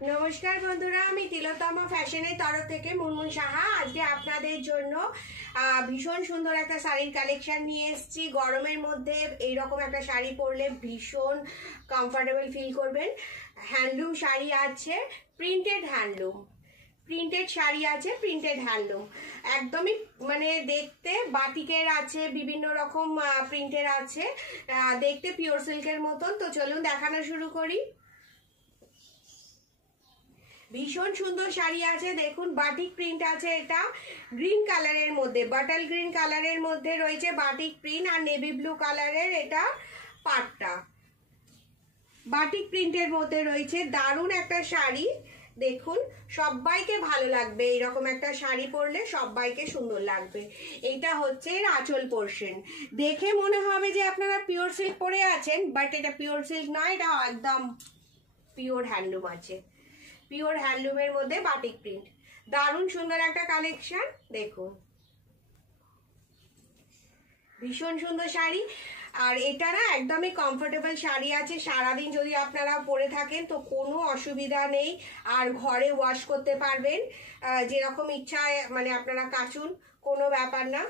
নমস্কার বন্ধুরা, আমি তিলোত্তমা ফ্যাশনের তরফ থেকে মুনমুন সাহা আজকে আপনাদের জন্য ভীষণ সুন্দর একটা শাড়ির কালেকশন নিয়ে এসেছি। গরমের মধ্যে এইরকম একটা শাড়ি পরলে ভীষণ কমফোর্টেবল ফিল করবেন। হ্যান্ডলুম শাড়ি আছে, প্রিন্টেড হ্যান্ডলুম, প্রিন্টেড শাড়ি আছে, প্রিন্টেড হ্যান্ডলুম, একদমই মানে দেখতে বাটিকের আছে, বিভিন্ন রকম প্রিন্টের আছে, দেখতে পিওর সিল্কের মতন। তো চলুন দেখানো শুরু করি। ভীষণ সুন্দর শাড়ি আছে, দেখুন বাটিক প্রিন্ট আছে। এটা গ্রিন কালারের মধ্যে, বাটল গ্রিন কালারের মধ্যে রয়েছে বাটিক প্রিন্ট, আর নেভি ব্লু কালারের এটা পাটটা বাটিক প্রিন্টের মধ্যে রয়েছে। দারুণ একটা শাড়ি, দেখুন সবাইকে ভালো লাগবে, এরকম একটা শাড়ি পরলে সবাইকে সুন্দর লাগবে। এটা হচ্ছে এর আঁচল পোর্শন, দেখে মনে হবে যে আপনারা পিওর সিল্ক পরে আছেন, বাট এটা পিওর সিল্ক নয়, এটা একদম পিওর হ্যান্ডলুম আছে, পিওর হ্যান্ডলুমের মধ্যে বাটিক প্রিন্ট। দারুণ সুন্দর একটা কালেকশন, দেখুন ভীষণ সুন্দর শাড়ি। আর এটা না একদমই কমফোর্টেবল শাড়ি আছে, সারাদিন যদি আপনারা পরে থাকেন তো কোনো অসুবিধা নেই। আর ঘরে ওয়াশ করতে পারবেন, যেরকম ইচ্ছায় মানে আপনারা কাচুন, কোনো ব্যাপার না।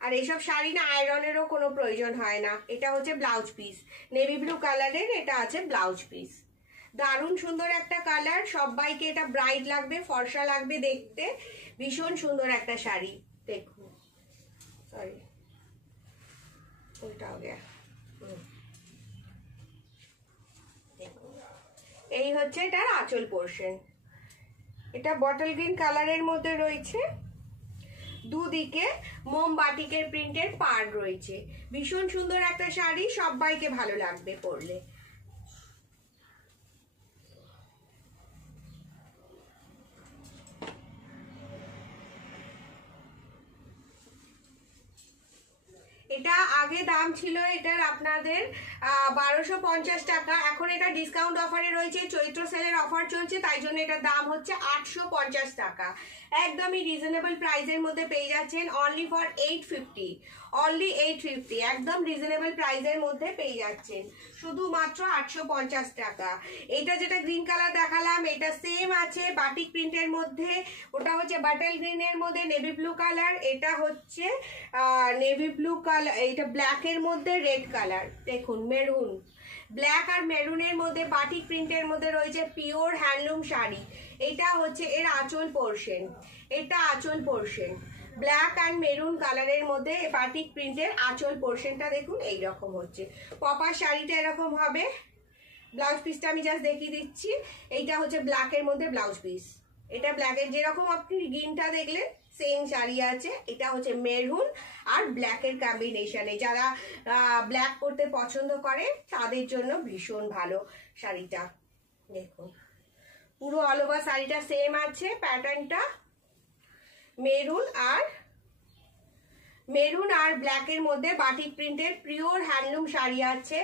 আর এইসব শাড়ি না আয়রনেরও কোনো প্রয়োজন হয় না। এটা হচ্ছে ব্লাউজ পিস, নেভি ব্লু কালারের এটা আছে ব্লাউজ পিস। দারুণ সুন্দর একটা কালার, সবাইকে এটা ব্রাইট লাগবে, ফর্সা লাগবে দেখতে। ভীষণ সুন্দর একটা শাড়ি, দেখুন সরি উল্টা হয়ে গেছে। দেখুন এই হচ্ছে এটার আঁচল পোর্শন, এটা বটল গ্রিন কালারের মধ্যে রয়েছে, দুদিকে মোমবাটিকের প্রিন্টের পাড় রয়েছে। ভীষণ সুন্দর একটা শাড়ি, সবাইকে ভালো লাগবে পরলে। এটা আগে দাম ছিল এটার আপনাদের 1250 টাকা, এখন এটা ডিসকাউন্ট অফারে রয়েছে, চৈত্র সেলের অফার চলছে, তাই জন্য এটার দাম হচ্ছে 850 টাকা। একদমই রিজনেবল প্রাইসের মধ্যে পেয়ে যাচ্ছেন, অনলি ফর 850, অনলি 850, একদম রিজনেবল প্রাইসের মধ্যে পেয়ে যাচ্ছেন, শুধুমাত্র 850 টাকা। এটা যেটা গ্রিন কালার দেখালাম এটা সেম আছে বাটিক প্রিন্টের মধ্যে, ওটা হচ্ছে বাটল গ্রিনের মধ্যে নেভি ব্লু কালার, এটা হচ্ছে নেভি ব্লু কালার, এটা ব্ল্যাকের মধ্যে রেড কালার, দেখুন মেরুন, ব্ল্যাক আর মেরুনের মধ্যে বাটিক প্রিন্টের মধ্যে রয়েছে পিওর হ্যান্ডলুম শাড়ি। এটা হচ্ছে এর আঁচল পোর্শন, এটা আঁচল পোর্শন, ব্ল্যাক অ্যান্ড মেরুন কালারের মধ্যে বাটিক প্রিন্টের আঁচল পোর্শনটা দেখুন এইরকম হচ্ছে। পপার শাড়িটা এরকম হবে, ব্লাউজ পিসটা আমি জাস্ট দেখিয়ে দিচ্ছি। এইটা হচ্ছে ব্ল্যাকের মধ্যে ব্লাউজ পিস, এটা ব্ল্যাকের যেরকম আপনি গ্রিনটা দেখলেন সেম শাড়ি আছে, এটা হচ্ছে মেরুন আর ব্ল্যাকের কম্বিনেশনে। যারা ব্ল্যাক পরতে পছন্দ করে তাদের জন্য ভীষণ ভালো শাড়িটা। দেখুন পুরো অল ওভার শাড়িটা সেম আছে, প্যাটার্নটা মেরুন আর ব্ল্যাকের মধ্যে বাটিক প্রিন্টের পিওর হ্যান্ডলুম শাড়ি আছে।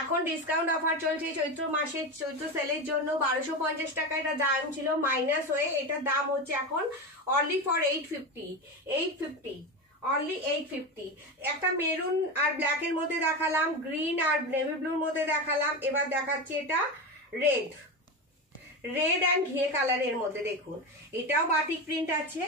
এখন ডিসকাউন্ট অফার চলছে চৈত্র মাসে, চৈত্র সেলের জন্য 1250 টাকা এটা দাম ছিল, মাইনাস হয়ে এটার দাম হচ্ছে এখন অনলি ফর 850, অনলি 850। একটা মেরুন আর ব্ল্যাকের মধ্যে দেখালাম, গ্রিন আর নেভি ব্লুর মধ্যে দেখালাম, এবার দেখাচ্ছি এটা রেড অ্যান্ড ঘিয়ে কালারের মধ্যে। দেখুন এটাও বাটিক প্রিন্ট আছে,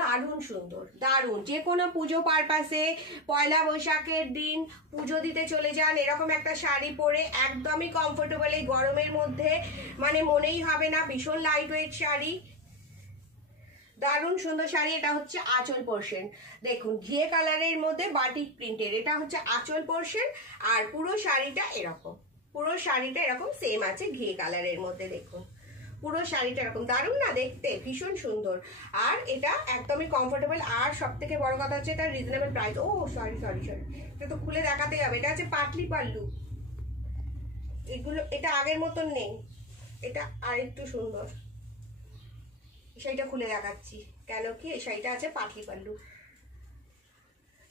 দারুণ সুন্দর, দারুণ। যে কোনো পুজো পারপাসে, পয়লা বৈশাখের দিন পুজো দিতে চলে যান এরকম একটা শাড়ি পরে, একদমই কমফোর্টেবল এই গরমের মধ্যে, মানে মনেই হবে না। ভীষণ লাইট ওয়েট শাড়ি, দারুণ সুন্দর শাড়ি। এটা হচ্ছে আঁচল পোর্শন, দেখুন ঘিয়ে কালারের মধ্যে বাটিক প্রিন্টের, এটা হচ্ছে আঁচল পোর্শন। আর পুরো শাড়িটা এরকম, পুরো শাড়িটা এরকম সেম আছে ঘিয়ে কালারের মধ্যে, দেখুন পুরো শাড়িটা এরকম, দারুণ না দেখতে, ভীষণ সুন্দর। আর এটা একদমই কমফোর্টেবল, আর সব থেকে বড় কথা হচ্ছে এটা রিজনেবল প্রাইস। ও সরি, এটা তো খুলে দেখাতে হবে। এটা হচ্ছে পাটলি পাল্লু, এগুলো এটা আগের মতন নেই, এটা আর একটু সুন্দর। শাড়িটা খুলে দেখাচ্ছি, কেন কি এই শাড়িটা আছে পাটলি পাল্লু।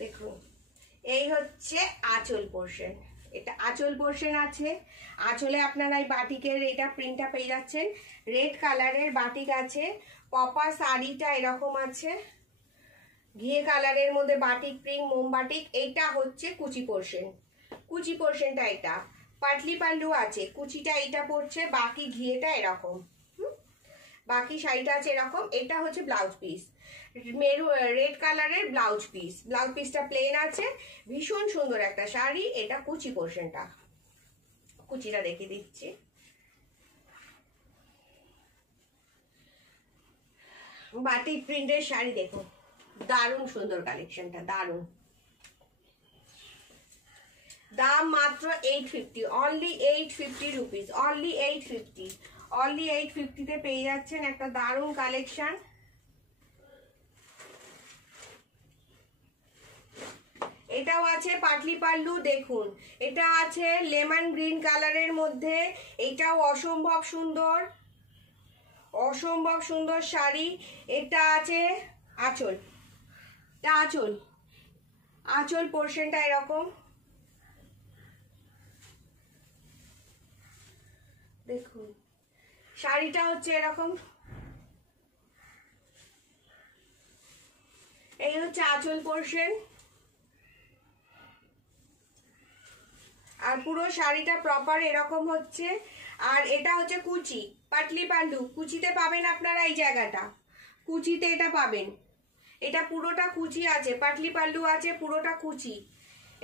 দেখুন এই হচ্ছে আঁচল পোর্শন, এটা আঁচল পোর্শন আছে। আঁচলে আপনারা এই বাটিকের এটা প্রিন্টটা পেয়ে যাচ্ছেন, রেড কালারের বাটিক আছে, পপা শাড়িটা এরকম আছে, ঘিয়ে কালারের মধ্যে বাটিক প্রিন্ট মোমবাটিক। এইটা হচ্ছে কুচি পোর্শন, কুচি পোর্শনটা এটা পাটলি পাল্লু আছে, কুচিটা এইটা পড়ছে, বাকি ঘিয়েটা এরকম, বাকি শাড়িটা আছে এরকম। এটা হচ্ছে ব্লাউজ পিস, রেড কালারের ব্লাউজ পিস, ব্লাউজ পিসটা প্লেন আছে, ভীষণ সুন্দর একটা শাড়ি। এটা কুচি পোর্শনটা, কুচিটা দেখিয়ে দিচ্ছি। বাটিক প্রিন্টের শাড়ি দেখুন, দারুণ সুন্দর কালেকশনটা, দারুণ। দাম মাত্র 850, অনলি 850 রুপিস, অনলি 850, অনলি 850 তে পেয়ে যাচ্ছেন একটা দারুণ কালেকশন। এটাও আছে পাটলি পাল্লু, দেখুন এটা আছে লেমন গ্রিন কালারের মধ্যে, এটাও অসম্ভব সুন্দর, অসম্ভব সুন্দর শাড়ি। এটা আছে আঁচল, এটা আঁচল, আঁচল পোর্শনটা এরকম দেখুন, শাড়িটা হচ্ছে এরকম, এই হচ্ছে আঁচল পোর্শন, আর পুরো শাড়িটা প্রপার এরকম হচ্ছে। আর এটা হচ্ছে কুচি, পাটলি পাল্লু, কুচিতে পাবেন আপনারা এই জায়গাটা, কুচিতে এটা পাবেন, এটা পুরোটা কুচি আছে, পাটলি পাল্লু আছে পুরোটা কুচি,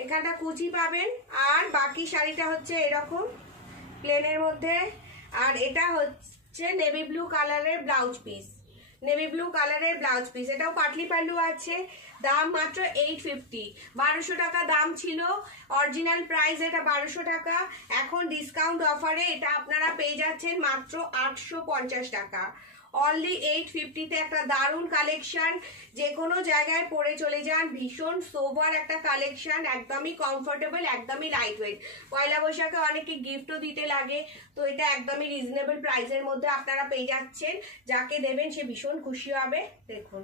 এখানটা কুচি পাবেন। আর বাকি শাড়িটা হচ্ছে এরকম প্লেনের মধ্যে। আর এটা হচ্ছে নেভি ব্লু কালারের ব্লাউজ পিস, নেভি ব্লু কালারের ব্লাউজ পিস, এটাও পাটলি পাল্লু আছে। দাম মাত্র 850, 1200 টাকা দাম ছিল, অরিজিনাল প্রাইস এটা 1200 টাকা। এখন ডিসকাউন্ট অফারে এটা আপনারা পেয়ে যাচ্ছেন মাত্র 850 টাকা, অনলি 850 তে একটা দারুণ কালেকশন। যে কোনো জায়গায় পরে চলে যান, ভীষণ সোবার একটা কালেকশন, একদমই কমফোর্টেবল, একদমই লাইট ওয়েট। পয়লা বৈশাখে অনেকে গিফটও দিতে লাগে, তো এটা একদমই রিজনেবল প্রাইসের মধ্যে আপনারা পেয়ে যাচ্ছেন, যাকে দেবেন সে ভীষণ খুশি হবে। দেখুন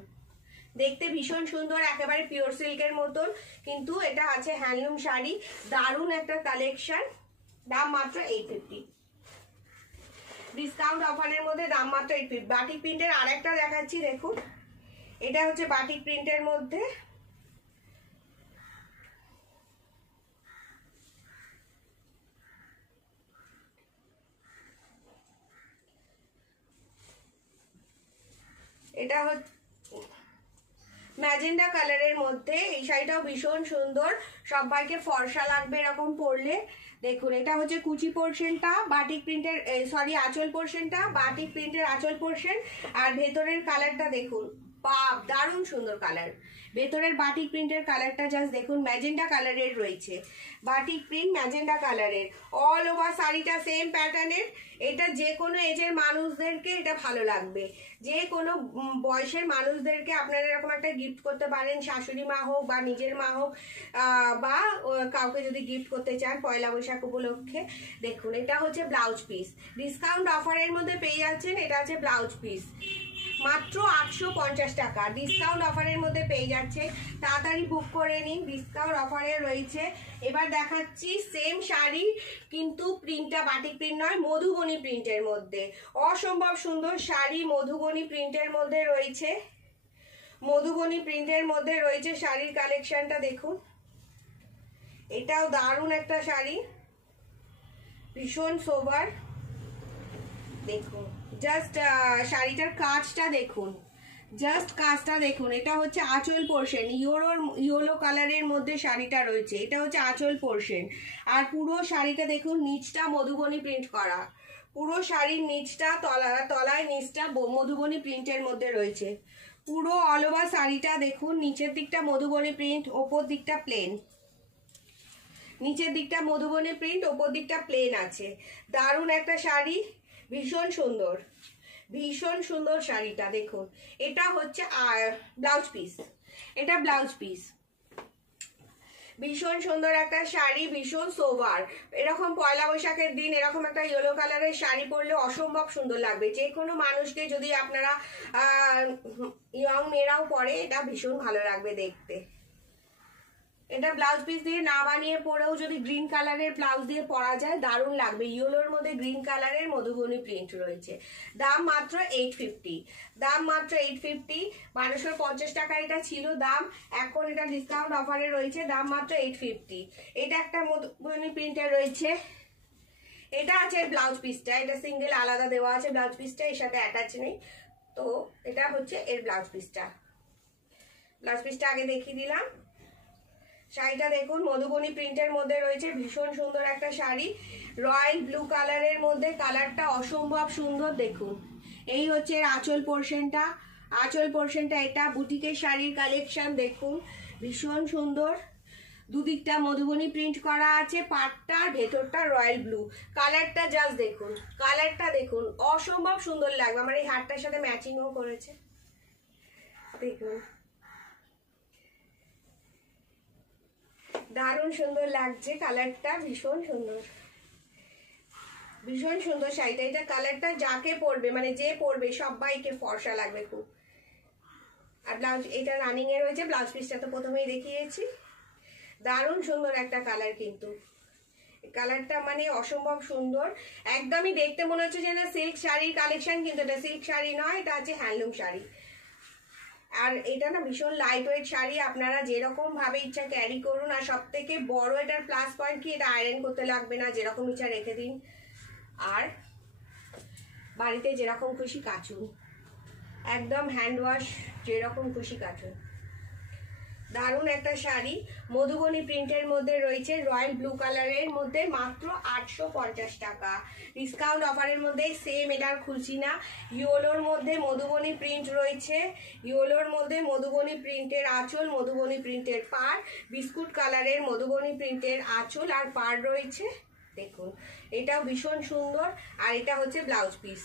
দেখতে ভীষণ সুন্দর, একেবারে পিওর সিল্কের মতন, কিন্তু এটা আছে হ্যান্ডলুম শাড়ি, দারুণ একটা কালেকশন। দাম মাত্র 850, ডিসকাউন্ট অফারের মধ্যে দাম মাত্র 850। বাটিক প্রিন্টের আরেকটা দেখাচ্ছি, দেখুন এটা হচ্ছে বাটিক প্রিন্টের মধ্যে, এটা হচ্ছে ম্যাজেন্ডা কালারের মধ্যে, এই শাড়িটাও ভীষণ সুন্দর, সবাইকে ফর্সা লাগবে এরকম পরলে। দেখুন এটা হচ্ছে কুচি পোর্শনটা, বাটিক প্রিন্টের সরি আঁচল পোর্শনটা, বাটিক প্রিন্টের আঁচল পোর্শন। আর ভেতরের কালারটা দেখুন, বাপ দারুণ সুন্দর কালার, ভেতরের বাটিক প্রিন্টের কালারটা জাস্ট দেখুন, ম্যাজেন্ডা কালারের রয়েছে, বাটিক প্রিন্ট ম্যাজেন্ডা কালারের, অল ওভার শাড়িটা সেম প্যাটার্নের। এটা যে কোনো এজের মানুষদেরকে এটা ভালো লাগবে, যে কোনো বয়সের মানুষদেরকে আপনারা এরকম একটা গিফট করতে পারেন, শাশুড়ি মা হোক বা নিজের মা হোক, বা কাউকে যদি গিফট করতে চান পয়লা বৈশাখ উপলক্ষে। দেখুন এটা হচ্ছে ব্লাউজ পিস, ডিসকাউন্ট অফারের মধ্যে পেয়ে যাচ্ছেন, এটা হচ্ছে ব্লাউজ পিস মাত্র 850 টাকা, ডিসকাউন্ট অফারের মধ্যে পেয়ে যাচ্ছে, তাড়াতাড়ি বুক করে নিন, ডিসকাউন্ট অফারে রয়েছে। এবার দেখাচ্ছি সেম শাড়ি, কিন্তু প্রিন্টটা বাটিক প্রিন্ট নয়, মধুবনী প্রিন্টের মধ্যে, অসম্ভব সুন্দর শাড়ি, মধুবনী প্রিন্টের মধ্যে রয়েছে, মধুবনী প্রিন্টের মধ্যে রয়েছে শাড়ির কালেকশনটা দেখুন, এটাও দারুণ একটা শাড়ি, ভীষণ সোবার। দেখুন জাস্ট শাড়িটার কাজটা দেখুন, জাস্ট কাজটা দেখুন, এটা হচ্ছে আঁচল পোর্শন, ইয়েলো কালারের মধ্যে শাড়িটা রয়েছে, এটা হচ্ছে আঁচল পোর্শন। আর পুরো শাড়িটা দেখুন, নিচটা মধুবনী প্রিন্ট করা, পুরো শাড়ির নিচটা তলায় নিচটা মধুবনী প্রিন্টের মধ্যে রয়েছে, পুরো অল ওভার শাড়িটা দেখুন, নিচের দিকটা মধুবনী প্রিন্ট, ওপর দিকটা প্লেন, নিচের দিকটা মধুবনী প্রিন্ট, ওপর দিকটা প্লেন আছে, দারুণ একটা শাড়ি, ভীষণ সুন্দর, ভীষণ সুন্দর শাড়িটা দেখুন। এটা হচ্ছে ব্লাউজ পিস, এটা ব্লাউজ পিস, ভীষণ সুন্দর একটা শাড়ি, ভীষণ সোভার। এরকম পয়লা বৈশাখের দিন এরকম একটা ইয়েলো কালারের শাড়ি পরলে অসম্ভব সুন্দর লাগবে, যে কোনো মানুষকে, যদি আপনারা ইয়ং মেয়েরাও পরে, এটা ভীষণ ভালো লাগবে দেখতে। এটা ব্লাউজ পিস দিয়ে না বানিয়ে পরেও যদি গ্রিন কালারের ব্লাউজ দিয়ে পরা যায় দারুণ লাগবে, ইয়েলোর মধ্যে গ্রিন কালারের মধুবনী প্রিন্ট রয়েছে। দাম মাত্র 850, দাম মাত্র 850, 1250 টাকা এটা ছিল দাম, এখন এটা ডিসকাউন্ট অফারে রয়েছে, দাম মাত্র 850। এটা একটা মধুবনী প্রিন্টের রয়েছে, এটা আছে ব্লাউজ পিসটা, এটা সিঙ্গেল আলাদা দেওয়া আছে ব্লাউজ পিসটা, এর সাথে অ্যাটাচ নেই। তো এটা হচ্ছে এর ব্লাউজ পিসটা। ব্লাউজ পিসটা আগে দেখিয়ে দিলাম। শাড়িটা দেখুন মধুবনী প্রিন্টের মধ্যে রয়েছে, ভীষণ সুন্দর একটা শাড়ি, রয়্যাল ব্লু কালারের মধ্যে, কালারটা অসম্ভব সুন্দর। দেখুন এই হচ্ছে এর আঁচল পোর্শনটা, আঁচল পোর্শনটা এটা বুটিকের শাড়ির কালেকশন। দেখুন ভীষণ সুন্দর, দুদিকটা মধুবনী প্রিন্ট করা আছে, পাটটা ভেতরটা রয়্যাল ব্লু, কালারটা জাস্ট দেখুন, কালারটা দেখুন অসম্ভব সুন্দর লাগবে। আমার এই হারটার সাথে ম্যাচিংও করেছে, দেখুন দারুণ সুন্দর লাগছে, কালারটা ভীষণ সুন্দর, ভীষণ সুন্দর শাড়িটা। এটা কালারটা যাকে পরবে মানে যে পরবে সবাইকে ফর্সা লাগবে খুব। আর ব্লাউজ এটা রানিং এ রয়েছে, ব্লাউজ পিসটা তো প্রথমেই দেখিয়েছি। দারুণ সুন্দর একটা কালার, কিন্তু কালারটা মানে অসম্ভব সুন্দর, একদমই দেখতে মনে হচ্ছে যে না সিল্ক শাড়ির কালেকশন, কিন্তু এটা সিল্ক শাড়ি নয়, এটা আছে হ্যান্ডলুম শাড়ি। আর এটা না ভীষণ লাইট ওয়েট শাড়ি, আপনারা যেরকম ভাবে ইচ্ছা ক্যারি করুন। আর সব থেকে বড় এটার প্লাস পয়েন্ট কি, এটা আয়রন করতে লাগবে না, যেরকম ইচ্ছা রেখে দিন, আর বাড়িতে যেরকম খুশি কাচুন, একদম হ্যান্ড ওয়াশ যেরকম খুশি কাচুন। দারুণ একটা শাড়ি, মধুবনী প্রিন্টের মধ্যে রয়েছে, রয়্যাল ব্লু কালারের মধ্যে, মাত্র 850 টাকা। ডিসকাউন্ট অফারের মধ্যে সেম, এটার খুলছি না। ইয়েলোর মধ্যে মধুবনী প্রিন্ট রয়েছে, ইয়েলোর মধ্যে মধুবনী প্রিন্টের আঁচল, মধুবনী প্রিন্টের পাড়, বিস্কুট কালারের মধুবনী প্রিন্টের আঁচল আর পাড় রয়েছে। দেখুন এটাও ভীষণ সুন্দর। আর এটা হচ্ছে ব্লাউজ পিস,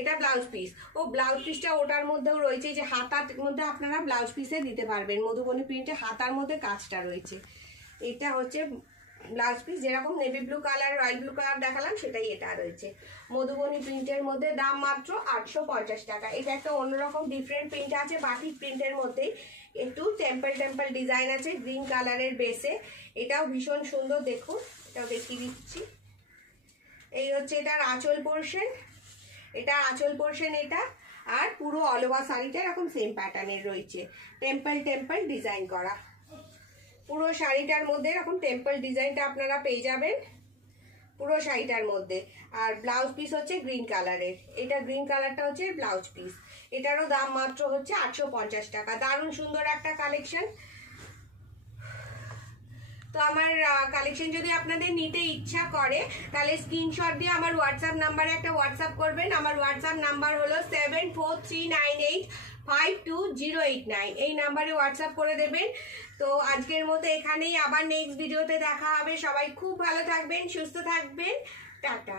এটা ব্লাউজ পিস। ও ব্লাউজ পিসটা ওটার মধ্যেও রয়েছে, যে হাতার মধ্যে আপনারা ব্লাউজ পিসে দিতে পারবেন, মধুবনী প্রিন্টে হাতার মধ্যে কাজটা রয়েছে। এটা হচ্ছে ব্লাউজ পিস, যেরকম navy blue colour royal blue colour দেখালাম সেটাই এটা রয়েছে মধুবনী প্রিন্টের মধ্যে, দাম মাত্র 850 টাকা। এটা একটা অন্যরকম ডিফারেন্ট প্রিন্ট আছে, বাটিক প্রিন্টের মধ্যেই একটু টেম্পল টেম্পল ডিজাইন আছে গ্রিন কালারের বেসে, এটাও ভীষণ সুন্দর। দেখুন এটাও দেখিয়ে দিচ্ছি, এই হচ্ছে এটার আঁচল পোর্শন, এটা আঁচল পোর্শন এটা। আর পুরো অল ওভার শাড়িটা এরকম সেম প্যাটার্নের রয়েছে, টেম্পল টেম্পল ডিজাইন করা, পুরো শাড়িটার মধ্যে এরকম টেম্পল ডিজাইনটা আপনারা পেয়ে যাবেন পুরো শাড়িটার মধ্যে। আর ব্লাউজ পিস হচ্ছে গ্রিন কালারের, এটা গ্রিন কালারটা হচ্ছে ব্লাউজ পিস, এটারও দাম মাত্র হচ্ছে 850 টাকা। দারুণ সুন্দর একটা কালেকশন। তো আমার কালেকশন যদি আপনাদের নিতে ইচ্ছা করে তাহলে স্ক্রিনশট দিয়ে আমার হোয়াটসঅ্যাপ নাম্বারে একটা হোয়াটসঅ্যাপ করবেন। আমার হোয়াটসঅ্যাপ নাম্বার হলো 7439852089, এই নাম্বারে হোয়াটসঅ্যাপ করে দেবেন। তো আজকের মতো এখানেই, আবার নেক্সট ভিডিওতে দেখা হবে। সবাই খুব ভালো থাকবেন, সুস্থ থাকবেন, টাটা।